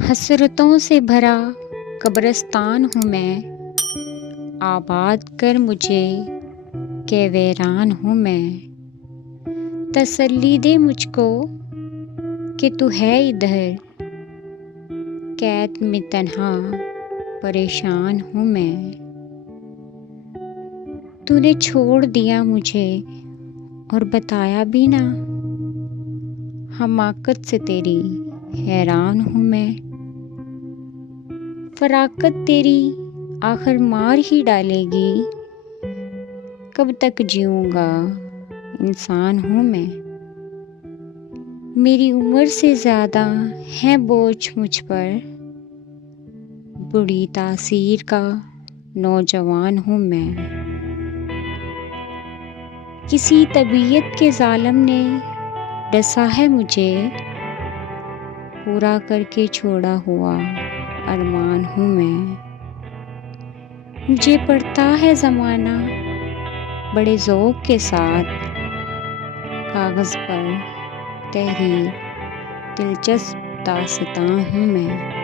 हसरतों से भरा कब्रिस्तान हूँ मैं, आबाद कर मुझे के वीरान हूँ मैं। तसल्ली दे मुझको कि तू है इधर, कैद में तन्हा परेशान हूँ मैं। तूने छोड़ दिया मुझे और बताया भी ना, हमाकत से तेरी हैरान हूँ मैं। फराकत तेरी आखिर मार ही डालेगी, कब तक जीऊँगा इंसान हूँ मैं। मेरी उम्र से ज़्यादा है बोझ मुझ पर, बुरी तासीर का नौजवान हूँ मैं। किसी तबीयत के ज़ालिम ने डसा है मुझे, पूरा करके छोड़ा हुआ अरमान हूँ मैं। मुझे पढ़ता है ज़माना बड़े ज़ौक़ के साथ, कागज़ पर तहरीर दिलचस्प दास्तां हूँ मैं।